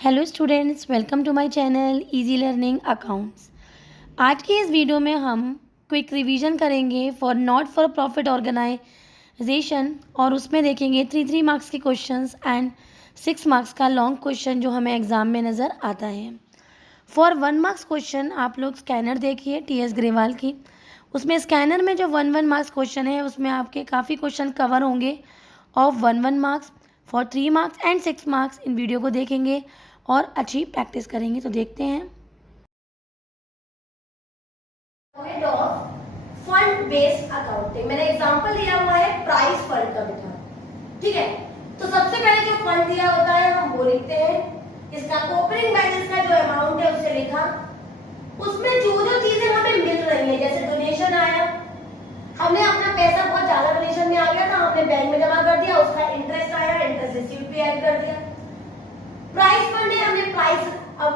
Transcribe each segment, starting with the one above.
Hello students, welcome to my channel easy learning accounts. आज की इस वीडियो में हम क्विक रिवीजन करेंगे for not for profit organisation और उसमें देखेंगे 3 मार्क्स के क्वेश्चंस एंड 6 मार्क्स का लॉन्ग क्वेश्चन जो हमें एग्जाम में नज़र आता है। फॉर 1 मार्क्स क्वेश्चन आप लोग स्कैनर देखिए TS ग्रेवाल की। उसमें स्कैनर में जो 1 मार्क्स क्वेश्चन है उसमें आपके काफ़ी क्वेश्चन कवर होंगे of 1 marks. For 3 marks and 6 marks in video को देखेंगे और अच्छी प्रैक्टिस करेंगे। तो देखते हैं। फंड बेस्ड अकाउंटिंग मैंने एग्जांपल दिया हुआ है प्राइस फंड का बेटा, ठीक है। तो सबसे पहले जो फंड दिया होता है हम वो लिखते हैं। इसका ओपनिंग बैलेंस का जो अमाउंट है उसे लिखा। उसमें जो जो चीजें हमें मिल रही है, जैसे डोनेशन आया, हमने अपना पैसा बहुत ज्यादा डोनेशन में आ गया था, हमने बैंक में जमा कर दिया, उसका इंटरेस्ट आया, इंटरेस्ट रिसीव भी ऐड कर दिया। प्राइस फंड है, हमने प्राइस अब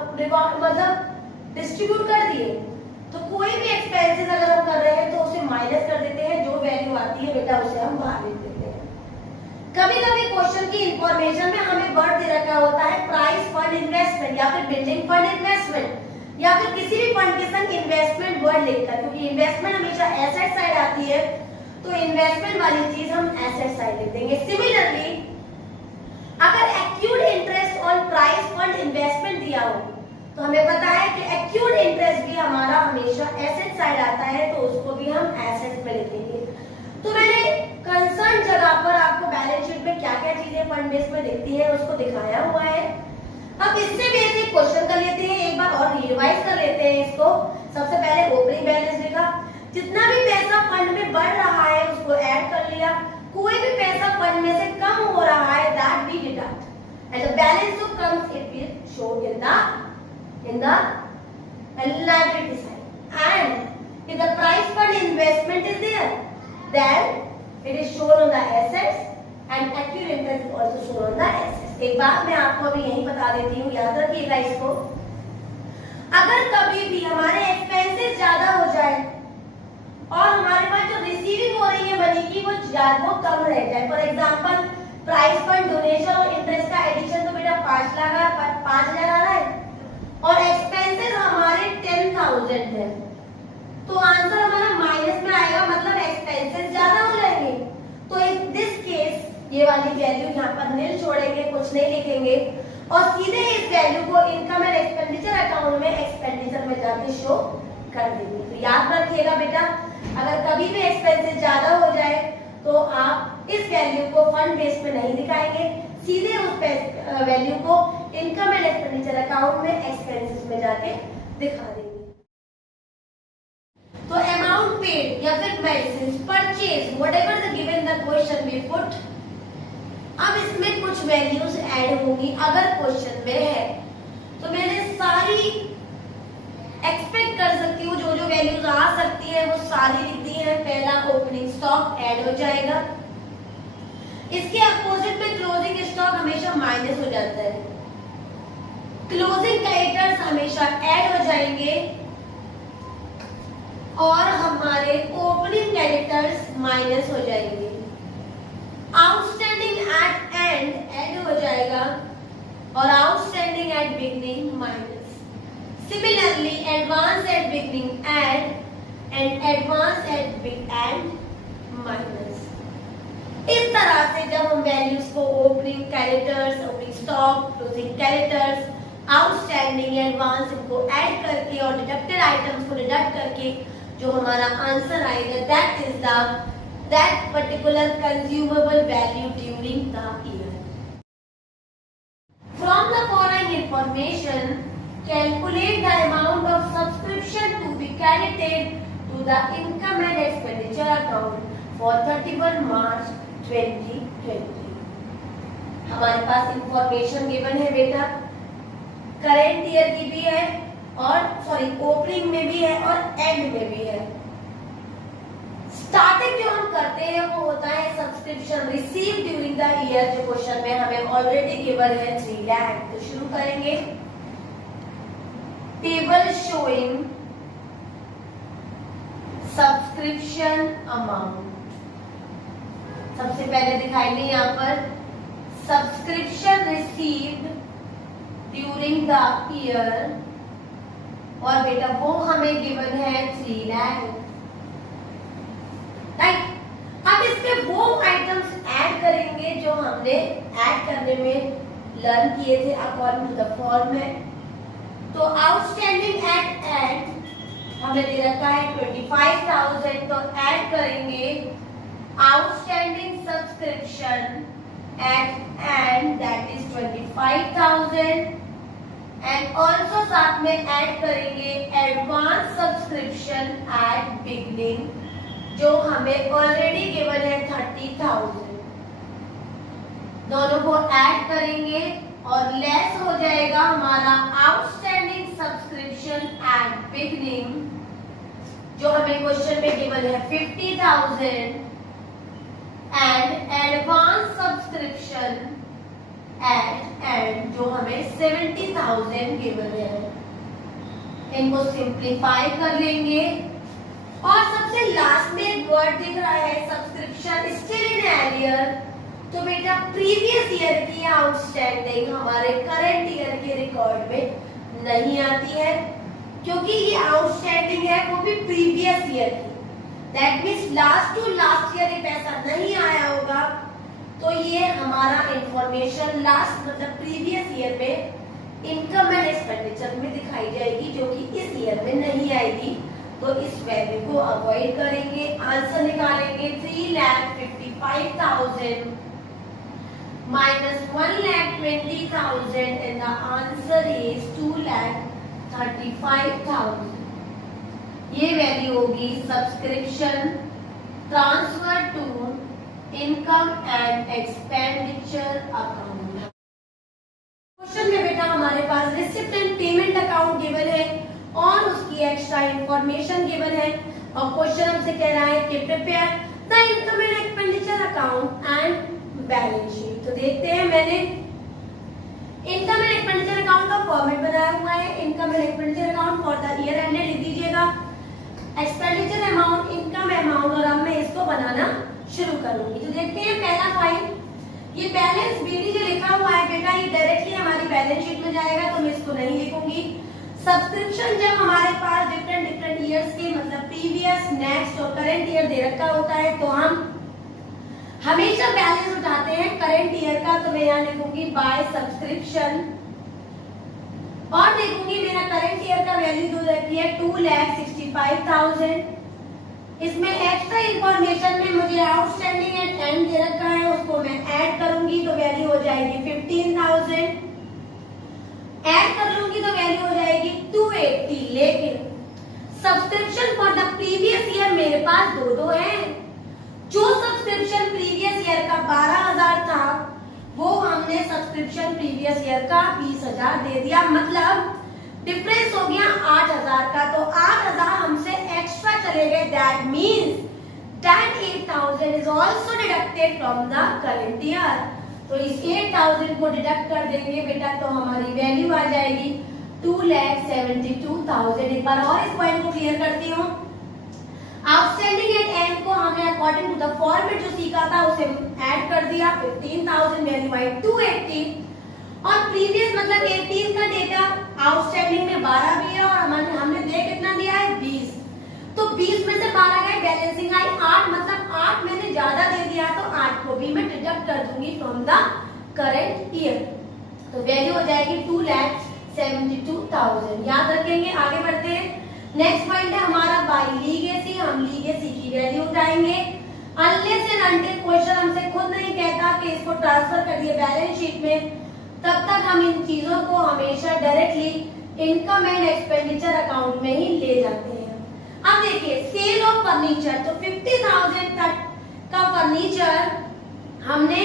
मतलब डिस्ट्रीब्यूट कर दिए। तो कोई भी एक्सपेंसेस अगर हम कर रहे हैं तो उसे माइनस कर देते हैं, जो वैल्यू आती है बेटा उसे हम बाहर लिख देते हैं। कभी कभी क्वेश्चन की इंफॉर्मेशन में हमें वर्ड दे रखा होता है प्राइस फंड इन्वेस्टमेंट या फिर बिल्डिंग फंड इन्वेस्टमेंट या फिर किसी भी फंड के संग इन्वेस्टमेंट वर्ड लिखकर, क्योंकि इन्वेस्टमेंट हमेशा एसेट साइड आती है तो इन्वेस्टमेंट वाली चीज हम एसेट साइड लिख देंगे। सिमिलरली अगर accrued interest on price fund investment दिया हो तो हमें पता है कि एक्यूड इंटरेस्ट भी हमारा हमेशा एसेट साइड आता है, तो उसको भी हम एसेट में लिखेंगे। तो मैंने कंसर्न जगह पर आपको बैलेंस शीट में क्या क्या चीजें फंड बेस में दिखती है उसको दिखाया हुआ है। अब इससे बेसिक क्वेश्चन कर लेते हैं, एक बार और रिवाइज कर लेते हैं इसको। सबसे पहले ओपनिंग बैलेंस लिखा, जितना भी पैसा फंड में बढ़ रहा है उसको ऐड कर लिया। कोई भी पैसा फंड में से कम हो रहा है that we deduct and the balance of comes it will show in the liability side, and if the price fund investment is there then it is shown on the assets and accrued interest is also shown on the assets। एक बात मैं आपको अभी यही बता देती हूँ, याद रखिएगा इसको। अगर कभी भी हमारे एक्सपेंसेस ज्यादा हो जाए और हमारे पास जो रिसीविंग हो रही है मनी की वो कम रह जाए, for example price fund donation और इंटरेस्ट का एडिशन तो बेटा 5,000 आ रहा है और एक्सपेंसेस हमारे 10,000 है, तो आंसर हमारा माइनस में आएगा, मतलब एक्सपेंसेस ज्यादा हो जाएंगे। तो इन दिस केस ये वाली वैल्यू यहाँ पर नील छोड़ेंगे, कुछ नहीं लिखेंगे और सीधे इस वैल्यू को इनकम एंड एक्सपेंडिचर अकाउंट में एक्सपेंडिचर में जाके शो कर देंगे। तो याद रखिएगा बेटा, अगर कभी भी एक्सपेंसेस ज्यादा हो जाए तो आप इस वैल्यू को फंड बेस में नहीं दिखाएंगे, सीधे उस वैल्यू को इनकम एंड एक्सपेंडिचर अकाउंट में एक्सपेंसेस में जाके दिखा देंगे। तो अमाउंट पेड या फिर medicine purchase whatever the given the question we put. अब इसमें कुछ वैल्यूज ऐड होंगी अगर क्वेश्चन में है, तो मैंने सारी एक्सपेक्ट कर सकती हूँ, जो जो वैल्यूज आ सकती है वो सारी लिख दी है। पहला ओपनिंग स्टॉक ऐड हो जाएगा, इसके अपोजिट में क्लोजिंग स्टॉक हमेशा माइनस हो जाता है, क्लोजिंग क्रेडिटर्स हमेशा ऐड हो जाएंगे और हमारे ओपनिंग क्रेडिटर्स माइनस हो जाएंगे। आउटस्टैंडिंग एट एंड ऐड हो जाएगा और outstanding at beginning minus. Similarly, advance at beginning add and advance at big end minus। इस तरह से जब हम वैल्यूज को opening characters, opening stock, closing characters, outstanding, advance इनको ऐड करके और डिडक्टेड आइटम्स को डिडक्ट करके जो हमारा आंसर आएगा that particular consumable value during the year। From the following information calculate the amount of subscription to be credited to the income and expenditure account for 31 March 2020। हमारे पास information given है बेटा, current year की भी है और opening में भी है और एंड में भी है। स्टार्टिंग जो हम करते हैं वो होता है subscription receive during the year, जो क्वेश्चन में हमें ऑलरेडी गिवन है 3 लाख। तो शुरू करेंगे टेबल शोइंग सब्सक्रिप्शन अमाउंट। सबसे पहले दिखाएंगे यहाँ पर subscription received during during the year, और बेटा वो हमें गिवन है 3 लाख, राइट। अब इसमें वो आइटम्स ऐड करेंगे जो हमने ऐड करने में लर्न किए थे अकॉर्डिंग टू द फॉर्मेट। तो आउटस्टैंडिंग एट एंड हमें दे रखा है 25,000, तो ऐड करेंगे outstanding subscription eight and that is 25,000, and also साथ में ऐड करेंगे एडवांस सब्सक्रिप्शन एट बिगनिंग जो हमें ऑलरेडी गिवन है 30,000। दोनों को ऐड करेंगे और लेस हो जाएगा हमारा आउटस्टैंडिंग सब्सक्रिप्शन एट बिगनिंग जो हमें क्वेश्चन में गिवन है 50,000, and advance subscription eight and जो हमें 70,000 गिवन है। इनको सिंप्लीफाई कर लेंगे और सबसे लास्ट में एक वर्ड दिख रहा है सब्सक्रिप्शन स्टिल इन एरियर, तो बेटा प्रीवियस ईयर की आउटस्टैंडिंग हमारे करंट ईयर के रिकॉर्ड में नहीं आती है, क्योंकि ये आउटस्टैंडिंग है वो भी प्रीवियस ईयर की। That means last to last year ये पैसा नहीं आया होगा, तो ये हमारा इंफॉर्मेशन लास्ट मतलब प्रीवियस ईयर में इनकम एंड एक्सपेंडिचर में दिखाई जाएगी, जो कि इस ईयर में नहीं आएगी। तो इस वैल्यू को अवॉइड करेंगे, आंसर निकालेंगे 3,55,000 minus 1,20,000 and the answer is 2,35,000। ये वैल्यू होगी subscription transfer to income and expenditure account. Question में बेटा हमारे पास receipt and payment account given है और उसकी एक्स्ट्रा इंफॉर्मेशन गिवन है, और क्वेश्चन हमसे कह रहा है कि prepare the income and expenditure account and balance sheet. तो देखते हैं, मैंने इनकम एंड एक्सपेंडिचर अकाउंट का फॉर्मेट बनाया हुआ है। Income and expenditure account for the year ended लिख दीजिएगा, एक्सपेंडिचर अमाउंट, इनकम अमाउंट, और अब मैं इसको बनाना शुरू करूंगी। तो देखते हैं पहला फाइल, ये बैलेंस बीडी जो लिखा हुआ है बेटा ये डायरेक्टली हमारी बैलेंस शीट में जाएगा, तो मैं इसको नहीं लिखूंगी। सब्सक्रिप्शन जब हमारे पास डिफरेंट ईयर्स के मतलब प्रीवियस, नेक्स्ट और करंट ईयर दे रखा होता है, तो हम हमेशा बैलेंस उठाते हैं करंट ईयर का, तो मैं यहाँ लिखूंगी बाय सब्सक्रिप्शन, और देखूंगी मेरा करंट ईयर का वैल्यू जो रहती है 2,65,000। इसमें एक्स्ट्रा इंफॉर्मेशन में मुझे आउटस्टैंडिंग एट एंड दे रखा है, उसको मैं ऐड करूंगी तो वैल्यू हो जाएगी 15,000, ऐड कर लूंगी तो वैल्यू हो जाएगी 280। लेकिन subscription for the previous year मेरे पास दो है। जो सब्सक्रिप्शन प्रीवियस ईयर का 12,000 था वो हमने सब्सक्रिप्शन प्रीवियस ईयर का 20,000 दे दिया, मतलब डिफरेंस हो गया 8,000 का। तो 8,000 हमसे एक्स्ट्रा चले गए, that means that 8,000 is also deducted from the current year. तो इस 8,000 को डिडक्ट कर देंगे बेटा, तो हमारी वैल्यू आ जाएगी 2,72,000। एक बार और इस पॉइंट को क्लियर करती हूँ। आउटस्टैंडिंग एट एंड को हमने अकॉर्डिंग टू द फॉर्मेट जो सीखा था उसे ऐड कर दिया, 15,000 वैल्यू आई 280, और प्रीवियस मतलब 18 का डेटा आउटस्टैंडिंग में 12 भी है, और हमने दे कितना दिया है 20, तो 20 में से 12 गए, बैलेंसिंग आई 8, मतलब 8 मैंने ज्यादा दे दिया, तो 8 को भी मैं डिडक्ट कर दूंगी फ्रॉम द करंट ईयर। तो वैल्यू हो जाएगी 2,72,000। याद रखेंगे, आगे बढ़ते हैं। नेक्स्ट पॉइंट है हमारा बाय लीगेसी। हम लीगेसी की वैल्यू उठाएंगे अनलेस एंड अनटिल क्वेश्चन हमसे खुद नहीं कहता कि इसको ट्रांसफर करिए बैलेंस शीट में, तब तक हम इन चीजों को हमेशा directly income and expenditure account में ही ले जाते हैं। अब देखिए सेल ऑफ फर्नीचर, तो 50,000 तक का फर्नीचर हमने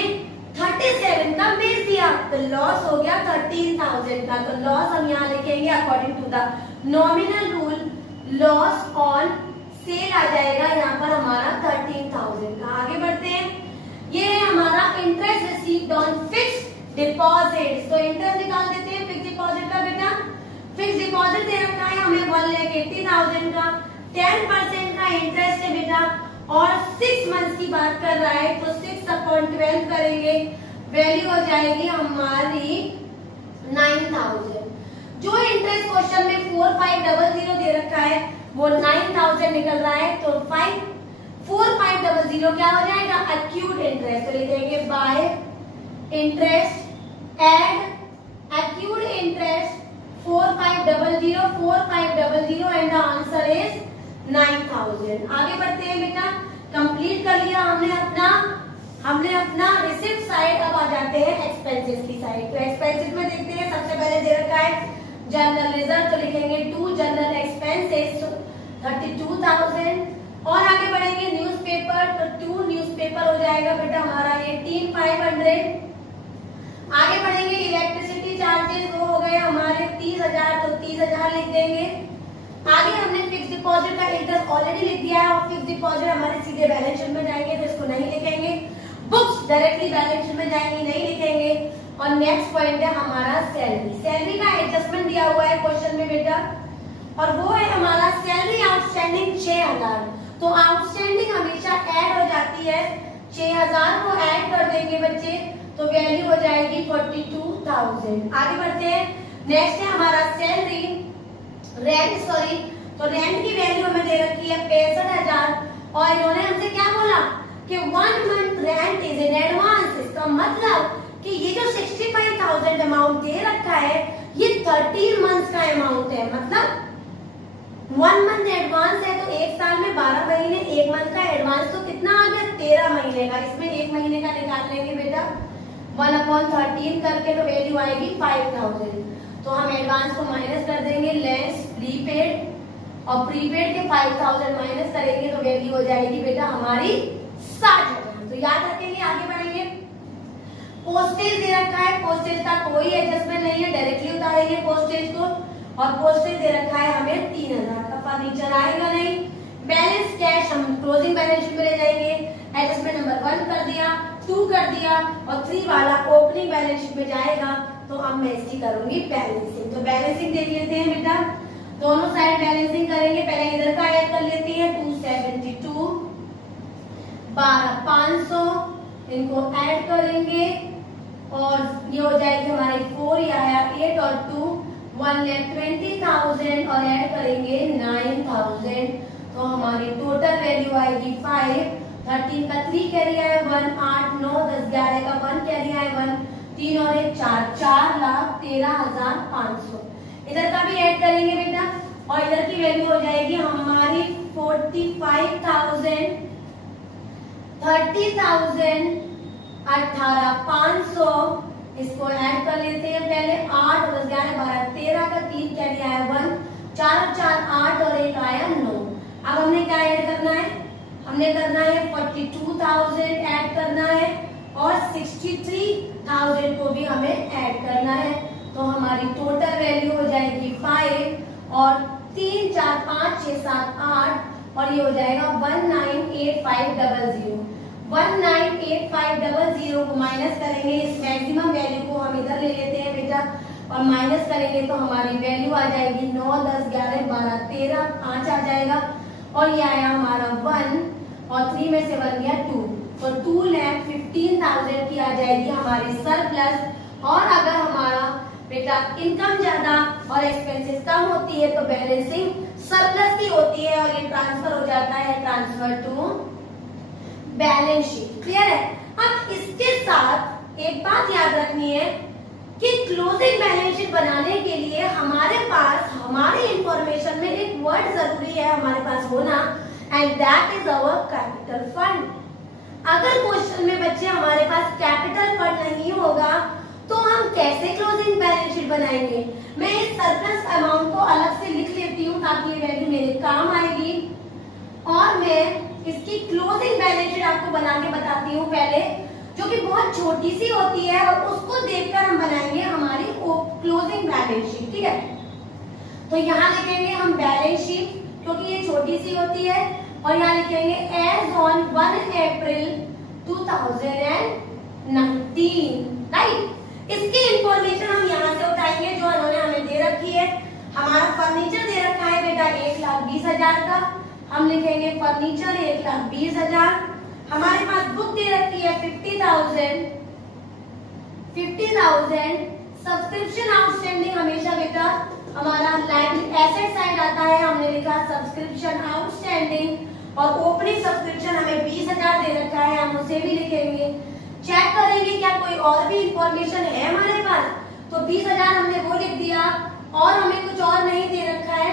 37 का बेच दिया, तो लॉस हो गया 13,000 का। तो लॉस हम यहाँ लिखेंगे according to the nominal rule, loss on sale आ जाएगा यहाँ पर हमारा 13,000 का। आगे बढ़ते हैं, ये है हमारा interest received on fixed deposits. तो इंटरेस्ट निकाल देते हैं फिक्स डिपॉजिट का बेटा। फिक्स डिपॉजिट दे रखा है हमें 1,80,000 का, 10% का इंटरेस्ट है बेटा, और 6 मंथ्स की बात कर रहा है, तो 6/12 करेंगे, वैल्यू हो जाएगी हमारी 9,000। जो इंटरेस्ट क्वेश्चन में 4500 दे रखा है वो 9000 निकल रहा है, तो 4500 क्या हो जाएगा, अक्यूट इंटरेस्ट। तो लिखेंगे by interest add accrued interest 4500 and the answer is 9000। आगे बढ़ते हैं बेटा, कंप्लीट कर लिया हमने अपना रिसिप्ट साइड। अब आ जाते हैं एक्सपेंसेस की साइड। तो एक्सपेंसेस में देखते हैं, सबसे पहले दे रखा है जनरल रिजर्व, तो लिखेंगे 2 जनरल एक्सपेंसेस 32,000। और आगे बढ़ेंगे न्यूज़पेपर, तो 2 न्यूज़पेपर हो जाएगा बेटा हमारा 18,500। आगे बढ़ेंगे इलेक्ट्रिसिटी चार्जेस, वो हो गए हमारे 30,000, तो 30,000 लिख देंगे। आगे हमने फिक्स डिपॉजिट का इंटरेस्ट ऑलरेडी लिख दिया है और फिक्स डिपॉजिट हमारे सीधे बैलेंस शीट में जाएंगे, तो इसको नहीं लिखेंगे। बुक्स डायरेक्टली बैलेंस शीट में जाएंगी, नहीं लिखेंगे। और नेक्स्ट पॉइंट है हमारा सैलरी। सैलरी का एडजस्टमेंट दिया हुआ है क्वेश्चन में बेटा, और वो है हमारा सैलरी आउटस्टैंडिंग 6,000। तो आउटस्टैंडिंग हमेशा ऐड हो जाती है, 6,000 को ऐड कर देंगे बच्चे, तो वैल्यू हो जाएगी 42,000। आगे बढ़ते हैं, नेक्स्ट है हमारा सैलरी रेंट, तो रेंट की वैल्यू हमें दे रखी है 65,000। और इन्होंने हमसे क्या बोला कि 1 month rent is in advance. इसका मतलब कि ये जो 65,000 अमाउंट दे रखा है ये 13 मंथ्स का अमाउंट है, मतलब 1 मंथ एडवांस है, तो एक साल में 12 महीने, 1 मंथ का एडवांस, तो कितना आ गया 13 महीने का। इसमें 1 महीने का निकाल लेंगे बेटा 1/13 करके, तो वैल्यू आएगी 5,000। तो हम एडवांस को माइनस कर देंगे, लेस प्रीपेड, और प्रीपेड के 5,000 माइनस करेंगे तो वैल्यू हो जाएगी बेटा हमारी 60,000। तो याद रखेंगे, आगे बढ़ेंगे। पोस्टेज दे रखा है, पोस्टेज का कोई एडजस्टमेंट नहीं है, डायरेक्टली उतारेंगे पोस्टेज को। और पोस्टेज दे रखा है हमें 3,000 का, फर्नीचर आएगा नहीं। बैलेंस कैश हम क्लोजिंग बैलेंस शीट में ले जाएंगे, एडजस्टमेंट नंबर 1 कर दिया, 2 कर दिया, और 3 वाला ओपनिंग बैलेंस शीट में जाएगा। तो अब मैं इसकी करूंगी बैलेंसिंग। तो बैलेंसिंग देख लेते हैं बेटा, दोनों साइड बैलेंसिंग करेंगे। पहले इधर का ऐड कर लेते हैं, 272 12,500 इनको ऐड करेंगे, और ये हो जाएगी हमारी 4, ये आया 8 और 2 1,20,000, और ऐड करेंगे 9,000, तो हमारी टोटल वैल्यू आएगी 5। 13 का 3 कैरी आया 1, 8 9 10 11 का 1 कैरी आया 1, 3 और 1 4, 4,13,500। इधर का भी ऐड करेंगे बेटा, और इधर की वैल्यू हो जाएगी हमारी 45,000, 30,000, 18,500। इसको ऐड कर लेते हैं पहले, 8 10 11 12 13 का 3 कैरी आया 1, 4 और 4 8 और 1 आया 9। अब हमने क्या ऐड करना है, हमने करना है 42,000 ऐड करना है, और 63,000 को भी हमें ऐड करना है। तो हमारी टोटल वैल्यू हो जाएगी 5 और 3 4 5 6 7 8, और ये हो जाएगा 198500। 198500 को माइनस करेंगे, इस मैक्सिमम वैल्यू को हम इधर ले लेते हैं बेटा, और माइनस करेंगे तो हमारी वैल्यू आ जाएगी 9 10 11 12 13 5 आ जाएगा, और ये आया हमारा 1, और 3 में से 1 गया 2, तो 2,15,000 की आ जाएगी हमारी सरप्लस। और अगर हमारा बेटा इनकम ज्यादा और एक्सपेंसेस कम होती है तो बैलेंसिंग सरप्लस की होती है, और ये ट्रांसफर हो जाता है transfer to balance sheet. Clear है। अब इसके साथ एक बात याद रखनी है कि क्लोजिंग बैलेंस शीट बनाने के लिए हमारे पास हमारी इंफॉर्मेशन में एक वर्ड जरूरी है हमारे पास होना, and that is our capital fund. अगर क्वेश्चन में बच्चे हमारे पास कैपिटल फंड नहीं होगा तो हम कैसे क्लोजिंग बैलेंस शीट बनाएंगे। मैं इस सरप्लस अमाउंट को अलग से लिख लेती हूँ ताकि ये वैल्यू मेरे काम आएगी, और मैं इसकी क्लोजिंग बैलेंस शीट आपको बना के बताती हूँ पहले, जो कि बहुत छोटी सी होती है, और उसको देखकर हम बनाएंगे हमारी क्लोजिंग बैलेंस शीट। ठीक है, तो यहाँ लिखेंगे हम बैलेंस शीट क्योंकि ये छोटी सी होती है, और यहाँ लिखेंगे एज ऑन 1 अप्रैल 2019, राइट। इसकी इंफॉर्मेशन हम यहाँ से उठाएंगे जो उन्होंने हमें दे रखी है। हमारा फर्नीचर दे रखा है बेटा 1,20,000 का, हम लिखेंगे फर्नीचर 1,20,000। हमारे पास बुक दे रखी है 50,000। सब्सक्रिप्शन आउटस्टैंडिंग हमेशा बेटा हमारा एसेट साइड आता है, हमने लिखा सब्सक्रिप्शन आउटस्टैंडिंग और ओपनिंग सब्सक्रिप्शन हमें 20,000 दे रखा है, हम उसे भी लिखेंगे। चेक करेंगे क्या कोई और भी इंफॉर्मेशन है हमारे पास, तो 20,000 हमने वो लिख दिया और हमें कुछ और नहीं दे रखा है।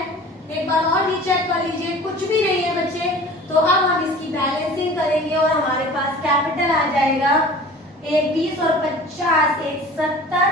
एक बार और भी चेक कर लीजिए, कुछ भी नहीं है बच्चे। तो अब हम इसकी बैलेंसिंग करेंगे और हमारे पास कैपिटल आ जाएगा 20 और 50, 70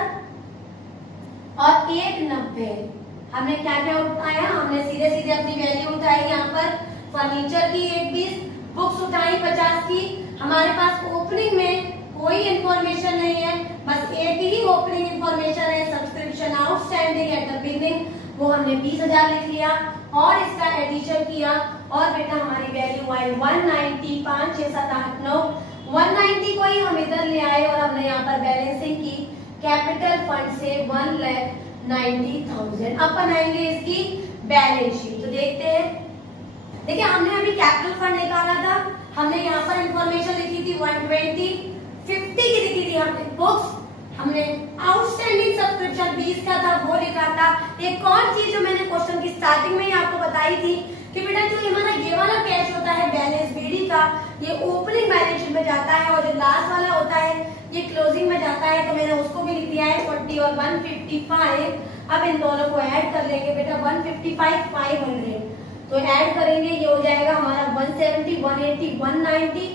और 90। हमने क्या क्या उठाया, हमने सीधे सीधे अपनी वैल्यू उठाई यहाँ पर फर्नीचर की 20, बुक्स उठाई 50 की। हमारे पास ओपनिंग में कोई इंफॉर्मेशन नहीं है, बस एक ही ओपनिंग इंफॉर्मेशन है, subscription outstanding at the beginning, वो हमने 20,000 लिख लिया और इसका एडिशन किया और बेटा हमारी वैल्यू आई 190, 5, 6, 7, 8, 9, 190 को ही हम इधर ले आए और हमने यहाँ पर बैलेंसिंग की कैपिटल फंड से 1,90,000। अब बनाएंगे इसकी बैलेंस शीट। तो देखते हैं, देखिए हमने अभी कैपिटल फंड निकाला था, हमने यहाँ पर इंफॉर्मेशन लिखी थी 120, 50 की लिखी थी हमने बुक्स, हमने आउटस्टैंडिंग सब्सक्रिप्शन 20 का था वो लिखा था। एक और चीज जो मैंने क्वेश्चन की स्टार्टिंग में ही आपको बताई थी कि बेटा जो हमारा ये वाला कैश होता है बैलेंस बीडी का, ये ओपनिंग बैलेंस शीट में जाता है और जो लास्ट वाला होता है ये क्लोजिंग में जाता है। तो मैंने उसको भी लिख दिया है 40 और 155। अब इन दोनों को ऐड कर लेंगे बेटा 155, 500 तो ऐड करेंगे, ये हो जाएगा हमारा 170, 180, 190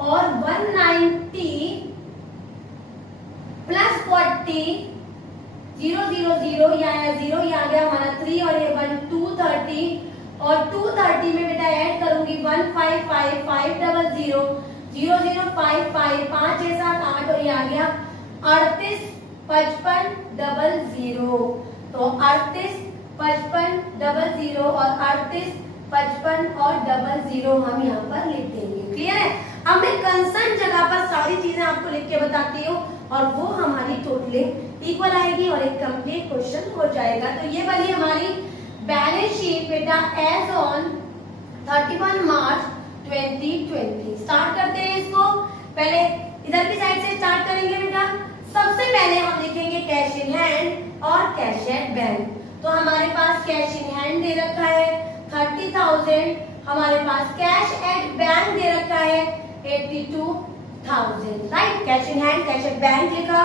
और 190 प्लस 40, 0, 0, 0 या 0 ये आ गया हमारा 3 और ये 1, 230 और 230 में बेटा ऐड करूंगी 155, 500, 0, 0, 55, 5, 6, 7, 8 और ये आ गया 38, 55, 00। तो 38, 55, 00 और 38, 55 और 00 हम यहाँ पर लिख देंगे। क्लियर है? अब मैं कंसर्न जगह पर सारी चीजें आपको लिख के बताती हूँ और वो हमारी टोटलिंग इक्वल आएगी और एक कंप्लीट क्वेश्चन हो जाएगा। तो ये वाली हमारी बैलेंस शीट बेटा एज ऑन 31 मार्च 2020। स्टार्ट करते हैं इसको, पहले इधर की साइड से स्टार्ट करेंगे बेटा। सबसे पहले हम लिखेंगे कैश इन हैंड और कैश एट बैंक। तो हमारे पास कैश इन हैंड दे रखा है 30,000, हमारे पास कैश एट बैंक दे रखा है 82,000। Right, cash in hand cash at bank लिखा।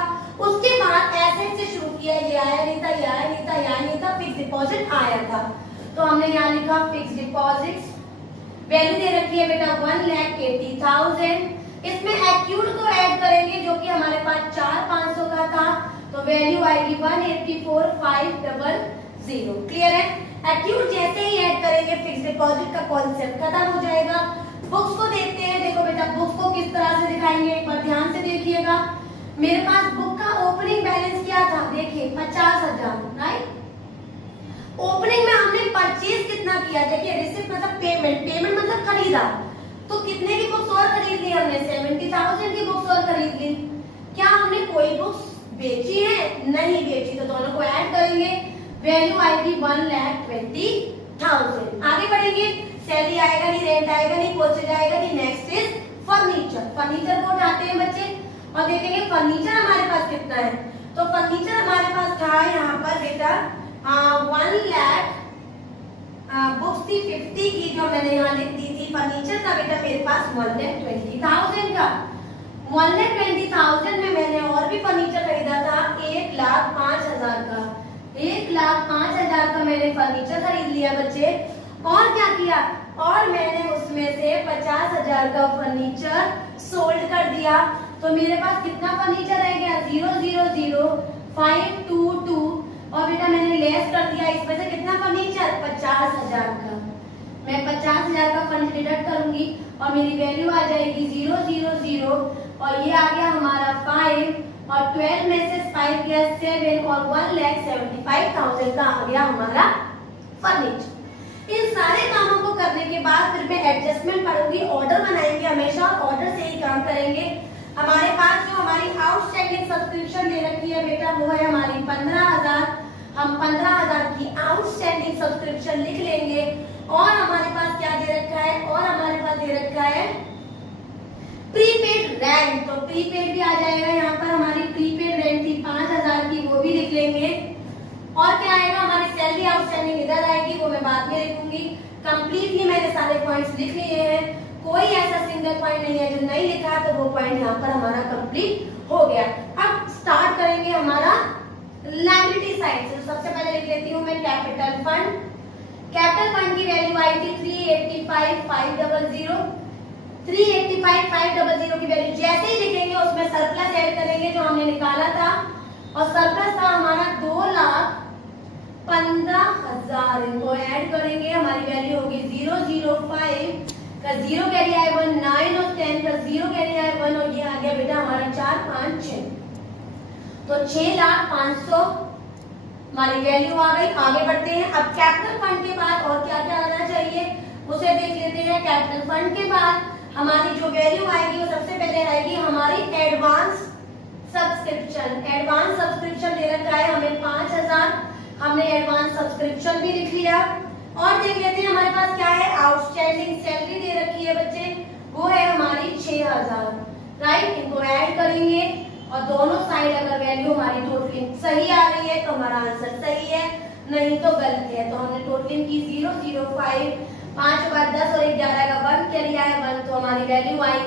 उसके बाद एसेट से शुरू किया, ये आया नहीं था, ये आया नहीं था, ये आया नहीं था, फिक्स डिपॉजिट आया था। तो हमने यहाँ लिखा फिक्स डिपॉजिट्स, वैल्यू दे रखी है बेटा 1,80,000। इसमें एक्यूट को ऐड करेंगे जो कि हमारे पास 4,500 का था, तो वैल्यू आएगी 184,500। क्लियर है? एक्यूट जैसे ही ऐड करेंगे फिक्स डिपॉजिट का कॉन्सेप्ट खत्म हो जाएगा। बुक्स को देखते हैं। देखो बेटा बुक्स को किस तरह से दिखाएंगे, एक बार ध्यान से देखिएगा। मेरे पास बुक का ओपनिंग बैलेंस क्या था, देखिए 50,000। राइट, ओपनिंग में हमने परचेज कितना किया, देखिए रिसिप्ट मतलब पेमेंट, पेमेंट मतलब खरीदा। तो कितने की बुक्स और खरीद ली हमने, 70,000 की बुक्स और खरीद ली। क्या हमने कोई बुक्स बेची है, नहीं बेची, तो दोनों को ऐड करेंगे, वैल्यू आएगी 1,20,000। आगे बढ़ेंगे, सैलरी आएगा नहीं, रेंट आएगा नहीं, पोस्टेज आएगा नहीं। Next is furniture. फर्नीचर को उठाते हैं बच्चे और देखेंगे फर्नीचर हमारे पास कितना है। तो फर्नीचर हमारे पास था यहाँ पर बेटा 1 लाख, बुक्स थी 50 की जो मैंने यहाँ लिख दी थी। फर्नीचर का बेटा मेरे पास 1,20,000 का। 1,20,000 में मैंने और भी फर्नीचर खरीदा था 1,05,000 का। 1,05,000 का मैंने फर्नीचर खरीद लिया बच्चे। और क्या किया, और मैंने उसमें से 50,000 का फर्नीचर सोल्ड कर दिया। तो मेरे पास कितना फर्नीचर रह गया, 0,00522 और बेटा मैंने लेस कर दिया इसमें से कितना फर्नीचर, 50,000 का। मैं 50,000 का फर्नीचर डिडक्ट करूंगी और मेरी वैल्यू आ जाएगी 0,0,0 और ये आ गया हमारा 5 और 12 में से 5 गया 7 और 1,75,000 का आ गया हमारा फर्नीचर। इन सारे कामों को करने के बाद फिर मैं एडजस्टमेंट करूंगी, ऑर्डर बनाएंगे, हमेशा ऑर्डर से ही काम करेंगे। हमारे पास जो हमारी आउटस्टैंडिंग सब्सक्रिप्शन दे रखी है बेटा वो है हमारी 15,000। हम 15,000 की आउटस्टैंडिंग सब्सक्रिप्शन लिख लेंगे। और हमारे पास क्या दे रखा है, और हमारे पास दे रखा है प्रीपेड रेंट। तो प्रीपेड भी आ जाएगा यहाँ पर, हमारी प्रीपेड रेंट थी 5,000 की, वो भी लिख लेंगे। और क्या आएगा, हमारी सैलरी बाद में लिखूंगी। कंप्लीटली मैंने सारे पॉइंट्स लिख लिए हैं, कोई ऐसा सिंगल पॉइंट नहीं है जो नहीं लिखा है, तो वो पॉइंट यहाँ पर हमारा कंप्लीट हो गया। अब स्टार्ट करेंगे हमारा लायबिलिटी साइड से। सबसे पहले लिख लेती हूँ मैं कैपिटल फंड। कैपिटल फंड की वैल्यू आई थी 385,500। 385,500 की वैल्यू जैसे ही लिखेंगे उसमें सरप्लस ऐड करेंगे जो हमने निकाला था, और सरप्लस था हमारा 2,15,000। इनको ऐड करेंगे, हमारी वैल्यू होगी 005 का 0 कैरी आए 1, 9 और 10 का 0 कैरी आए 1, और ये आ गया बेटा हमारा 4, 5, 6। तो 6,05,000 हमारी वैल्यू आ गई। आगे बढ़ते हैं। अब कैपिटल फंड के बाद और क्या क्या आना चाहिए उसे देख लेते हैं। कैपिटल फंड के बाद हमारी जो वैल्यू आएगी वो सबसे पहले आएगी हमारी एडवांस सब्सक्रिप्शन। एडवांस सब्सक्रिप्शन दे रखा है हमें 5,000, हमने एडवांस सब्सक्रिप्शन भी लिख लिया। और देख लेते हैं हमारे पास क्या है, आउटस्टैंडिंग सैलरी दे रखी है बच्चे, वो है हमारी 6,000। राइट, इनको ऐड करेंगे और दोनों साइड अगर वैल्यू हमारी टोटलिंग सही आ रही है तो हमारा आंसर सही है, नहीं तो गलत है। तो हमने टोटलिंग की 005, 5 बार 10 और 11 का 1 क्या लिया है 1, तो हमारी वैल्यू आई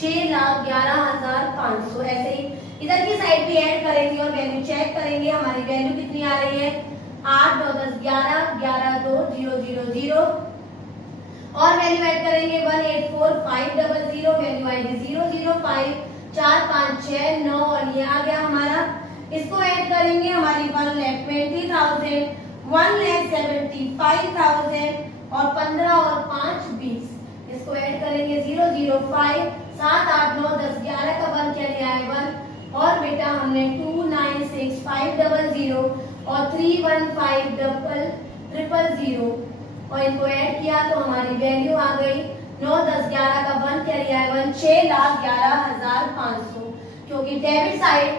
6,11,500। ऐसे ही इधर की साइड भी ऐड करेंगे और वैल्यू चेक करेंगे, हमारी वैल्यू कितनी आ रही है 8, 9, 10, 11, 11, 2, 0, 0, 0 और वैल्यू ऐड करेंगे 184,500। वैल्यू आएगी 005, 4, 5, 6, 9 और ये आ गया हमारा। इसको ऐड करेंगे, हमारी 1,20,000, 1,75,000 और 15 और 5, 20। इसको ऐड करेंगे 005, 7, 8, 9, 10, 11 का 1 क्या लिया है 1, और बेटा हमने 2,96,500 और 3,15,000 और इनको ऐड किया तो हमारी वैल्यू आ गई 9, 10, 11 का 1 क्या लिया है 1, 6,11,500। क्योंकि debit side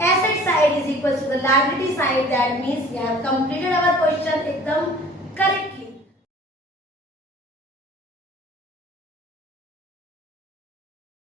asset side is equal to the liability side, that means we have completed our question एकदम